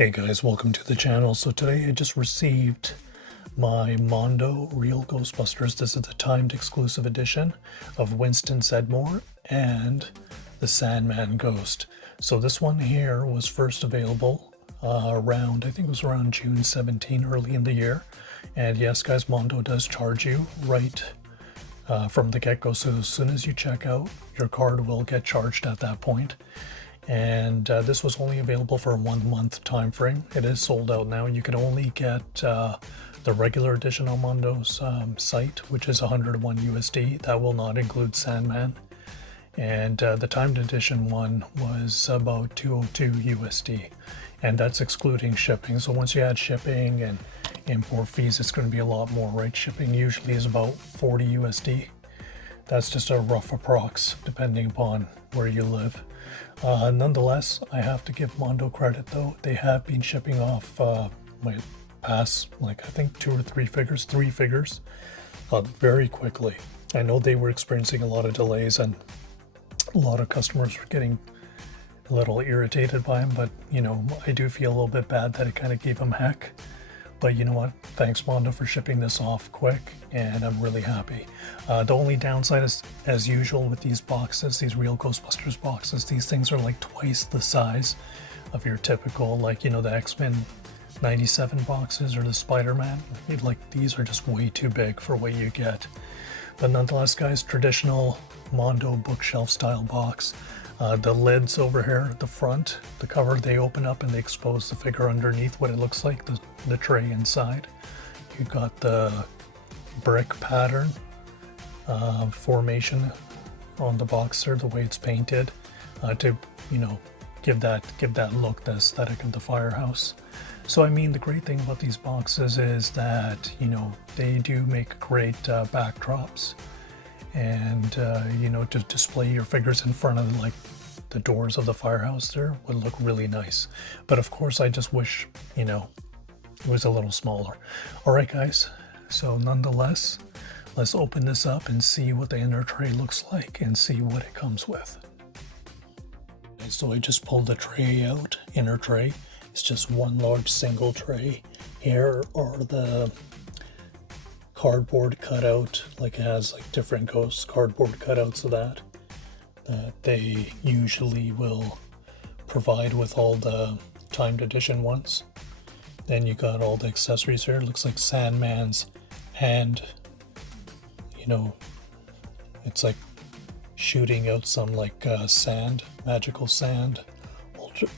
Hey guys, welcome to the channel. So today I just received my Mondo Real Ghostbusters. This is the timed exclusive edition of Winston Zeddemore and the Sandman Ghost. So this one here was first available around, I think it was around June 17, early in the year. And yes guys, Mondo does charge you right from the get-go. So as soon as you check out, your card will get charged at that point. And this was only available for a 1 month time frame. It is sold out now. You can only get the regular edition on Mondo's site, which is 101 USD. That will not include Sandman. And the timed edition one was about 202 USD, and that's excluding shipping. So once you add shipping and import fees, it's going to be a lot more, right? Shipping usually is about 40 USD. That's just a rough approx, depending upon where you live. Nonetheless, I have to give Mondo credit though. They have been shipping off my past, like I think 2 or 3 figures, 3 figures, very quickly. I know they were experiencing a lot of delays and a lot of customers were getting a little irritated by them, but you know, I do feel a little bit bad that it kind of gave them heck. But you know what? Thanks Mondo for shipping this off quick, and I'm really happy. The only downside is, as usual with these boxes, these Real Ghostbusters boxes, these things are like twice the size of your typical, like, you know, the X-Men 97 boxes or the Spider-Man. Like, these are just way too big for what you get. But nonetheless, guys, traditional Mondo bookshelf style box. The lids over here at the front, the cover, they open up and they expose the figure underneath, what it looks like, the tray inside. You've got the brick pattern formation on the box there, the way it's painted, to, you know, give that look, the aesthetic of the firehouse. So I mean, the great thing about these boxes is that, you know, they do make great backdrops, and you know, to display your figures in front of like the doors of the firehouse there would look really nice. But of course I just wish, you know, it was a little smaller. All right guys, so nonetheless, let's open this up and see what the inner tray looks like and see what it comes with. So I just pulled the tray out, inner tray. It's just one large single tray. Here are the cardboard cutout, like it has like different ghosts cardboard cutouts of that they usually will provide with all the timed edition ones. Then you got all the accessories here. It looks like Sandman's hand, you know, it's like shooting out some like sand, magical sand,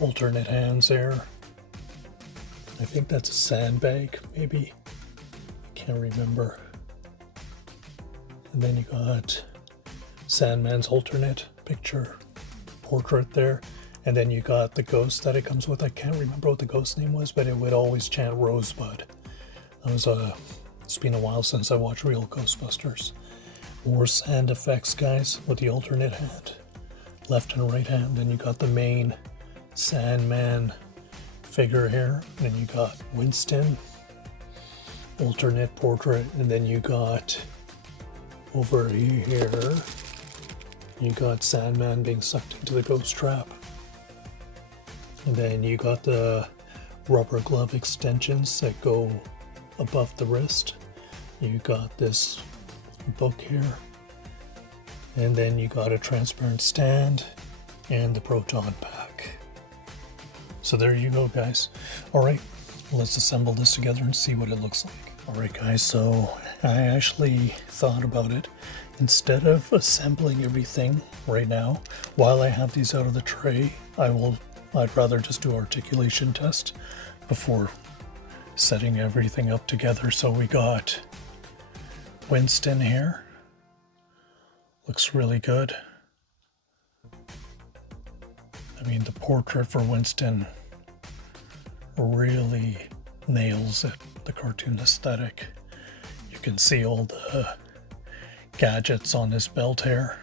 alternate hands there. I think that's a sandbag, maybe. Can't remember. And then you got Sandman's alternate picture portrait there, and then you got the ghost that it comes with. I can't remember what the ghost name was, but it would always chant Rosebud. That was it's been a while since I watched Real Ghostbusters. More sand effects, guys, with the alternate hand, left and right hand. Then you got the main Sandman figure here, and then you got Winston alternate portrait, and then you got over here, you got Sandman being sucked into the ghost trap. And then you got the rubber glove extensions that go above the wrist. You got this book here. And then you got a transparent stand and the proton pack. So there you go, guys. All right, let's assemble this together and see what it looks like. All right, guys, so I actually thought about it. Instead of assembling everything right now, while I have these out of the tray, I'd rather just do articulation test before setting everything up together. So we got Winston here. Looks really good. I mean, the portrait for Winston really nails it, the cartoon aesthetic. You can see all the gadgets on his belt here.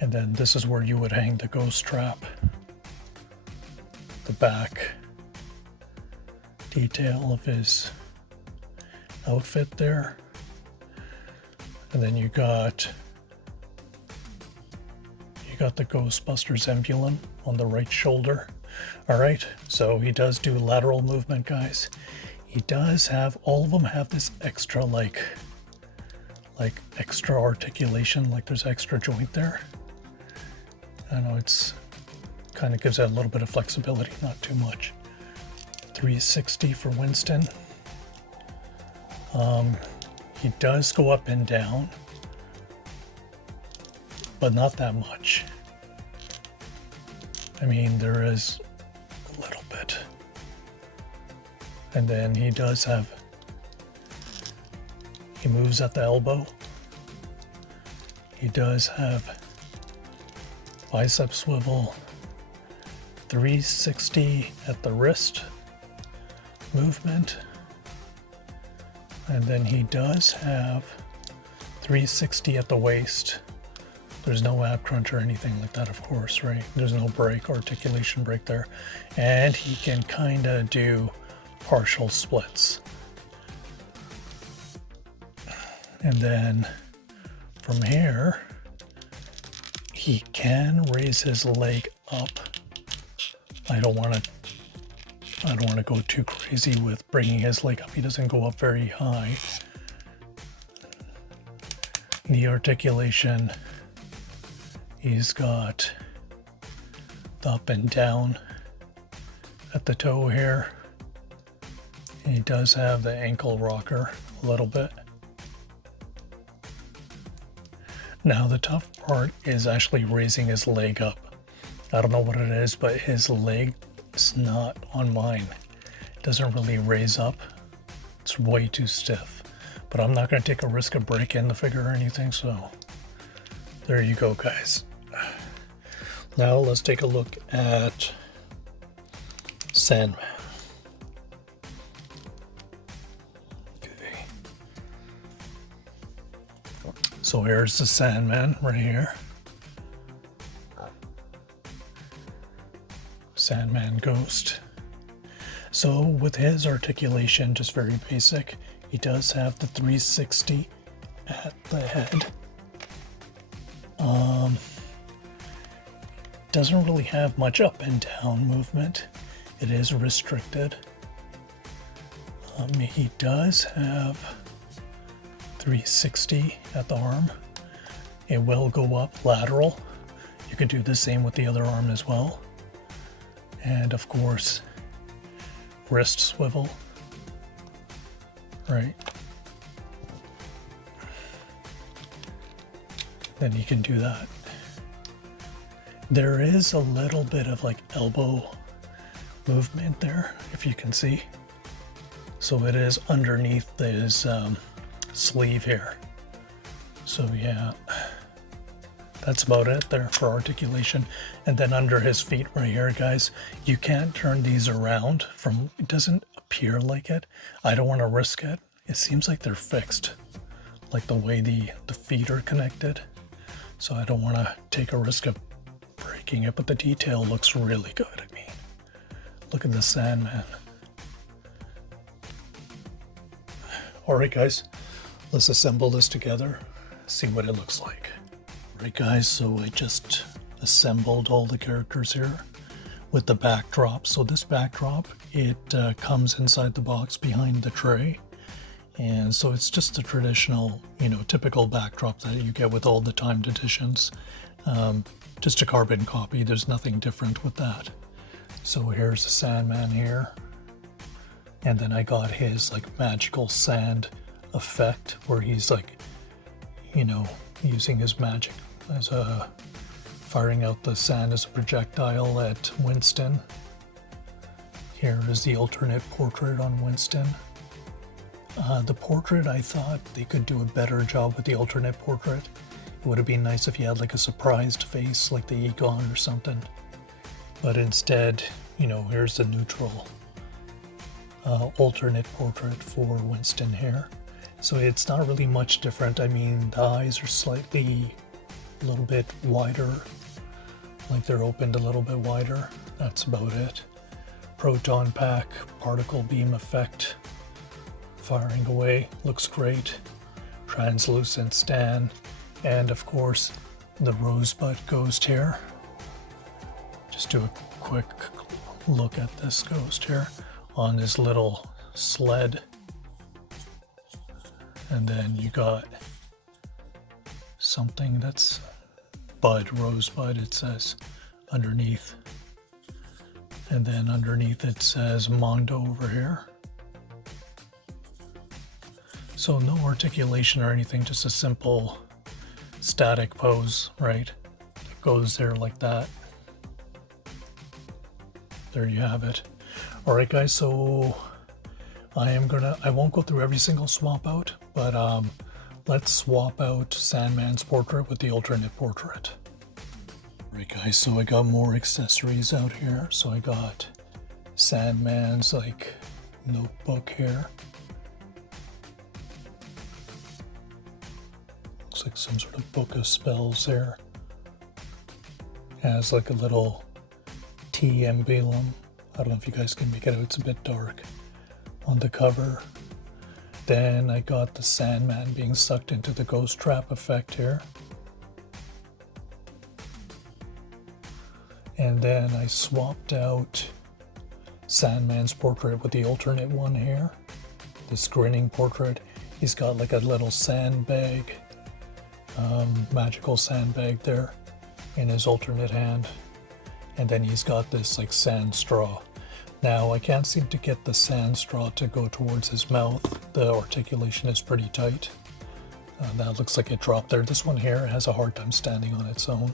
And then this is where you would hang the ghost trap. The back detail of his outfit there. And then you got you got the Ghostbusters emblem on the right shoulder. All right, so he does do lateral movement, guys. He does have, all of them have this extra like extra articulation, like there's extra joint there. I know it's kind of gives it a little bit of flexibility, not too much. 360 for Winston. He does go up and down, but not that much. I mean, there is a little bit. And then he does have, he moves at the elbow. He does have bicep swivel, 360 at the wrist movement. And then he does have 360 at the waist. There's no ab crunch or anything like that, of course, right? There's no break, articulation break there. And he can kind of do partial splits. And then from here, he can raise his leg up. I don't want to go too crazy with bringing his leg up. He doesn't go up very high. The articulation, he's got the up and down at the toe here. He does have the ankle rocker a little bit. Now the tough part is actually raising his leg up. I don't know what it is, but his leg is not on mine. It doesn't really raise up. It's way too stiff. But I'm not going to take a risk of breaking the figure or anything, so there you go, guys. Now let's take a look at Sandman. Okay. So here's the Sandman right here. Sandman Ghost. So with his articulation, just very basic, he does have the 360 at the head. Doesn't really have much up and down movement. It is restricted. He does have 360 at the arm. It will go up lateral. You could do the same with the other arm as well. And of course, wrist swivel, right? Then you can do that. There is a little bit of like elbow movement there, if you can see. So it is underneath his sleeve here. So yeah, that's about it there for articulation. And then under his feet right here, guys, you can't turn these around from, it doesn't appear like it. I don't want to risk it. It seems like they're fixed, like the way the feet are connected. So I don't want to take a risk of breaking it, but the detail looks really good. I mean, look at the Sandman. All right, guys, let's assemble this together, see what it looks like. Right, guys, so I just assembled all the characters here with the backdrop. So this backdrop, it comes inside the box behind the tray. And so it's just a traditional, typical backdrop that you get with all the timed editions. Just a carbon copy. There's nothing different with that. So here's the Sandman here. And then I got his like magical sand effect where he's like, using his magic as firing out the sand as a projectile at Winston. Here is the alternate portrait on Winston. The portrait, I thought they could do a better job with the alternate portrait. It would have been nice if you had like a surprised face like the Egon or something. But instead, here's the neutral alternate portrait for Winston here. So it's not really much different. I mean, the eyes are slightly a little bit wider, like they're opened a little bit wider. That's about it. Proton pack, particle beam effect, firing away, looks great. Translucent stand, and of course, the Rosebud Ghost here. Just do a quick look at this ghost here on this little sled. And then you got something that's Rosebud, it says underneath. And then underneath it says Mondo over here. So no articulation or anything, just a simple static pose, right? It goes there like that. There you have it. All right, guys, so I won't go through every single swap out, but let's swap out Sandman's portrait with the alternate portrait. All right, guys, so I got more accessories out here. So I got Sandman's like notebook here. Looks like some sort of book of spells there. Has like a little T emblem. I don't know if you guys can make it out, it's a bit dark on the cover. Then I got the Sandman being sucked into the ghost trap effect here. And then I swapped out Sandman's portrait with the alternate one here. This grinning portrait. He's got like a little sandbag, magical sandbag there in his alternate hand. And then he's got this like sand straw. Now I can't seem to get the sand straw to go towards his mouth. The articulation is pretty tight. That looks like it dropped there. This one here has a hard time standing on its own.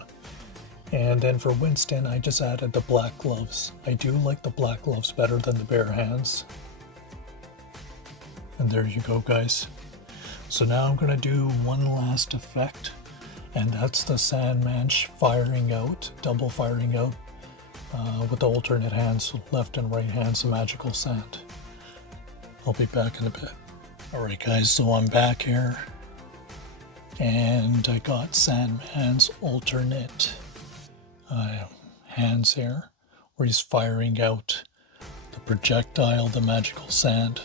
And then for Winston, I just added the black gloves. I do like the black gloves better than the bare hands. And there you go, guys. So now I'm gonna do one last effect, and that's the Sandman firing out, double firing out with the alternate hands, left and right hands, the magical sand. I'll be back in a bit. All right, guys, so I'm back here, and I got Sandman's alternate hands here, where he's firing out the projectile, the magical sand,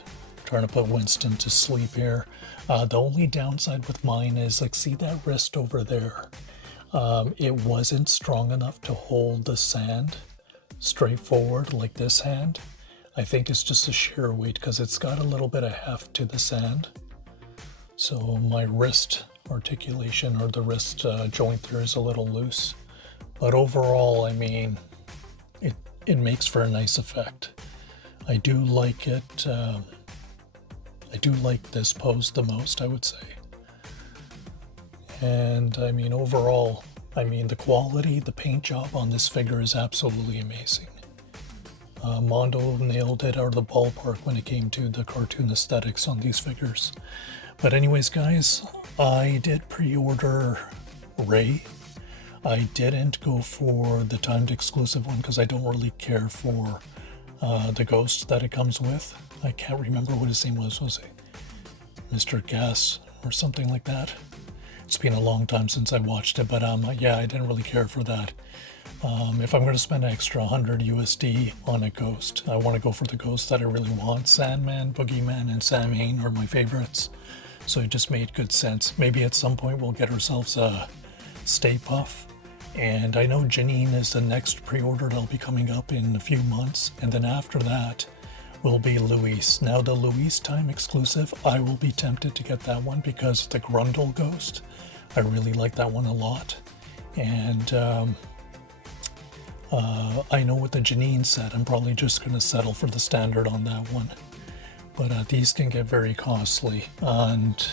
trying to put Winston to sleep here. The only downside with mine is, like, see that wrist over there? It wasn't strong enough to hold the sand straight forward like this hand. I think it's just a sheer weight because it's got a little bit of heft to the sand. So my wrist articulation, or the wrist joint there, is a little loose. But overall, I mean, it makes for a nice effect. I do like it. I do like this pose the most, I would say. And I mean, overall, I mean, the quality, the paint job on this figure is absolutely amazing. Mondo nailed it out of the ballpark when it came to the cartoon aesthetics on these figures. But anyways, guys, I did pre-order Ray. I didn't go for the timed exclusive one because I don't really care for the ghost that it comes with. I can't remember what his name was it Mr. Gas or something like that? It's been a long time since I watched it, but yeah, I didn't really care for that. If I'm going to spend an extra 100 USD on a ghost, I want to go for the ghost that I really want. Sandman, Boogeyman, and Sam Hain are my favorites, so it just made good sense. Maybe at some point we'll get ourselves a Stay Puff. And I know Janine is the next pre-order that'll be coming up in a few months, and then after that will be Luis. Now the Luis time exclusive, I will be tempted to get that one because the Grundle ghost, I really like that one a lot. And I know with the Janine set, I'm probably just going to settle for the standard on that one. But these can get very costly. And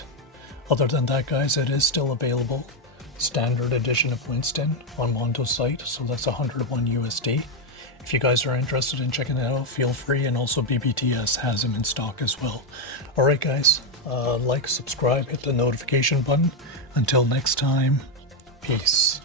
other than that, guys, it is still available. Standard edition of Winston on Mondo's site, so that's 101 USD. If you guys are interested in checking it out, feel free, and also BBTS has them in stock as well. Alright guys, like, subscribe, hit the notification button. Until next time, peace.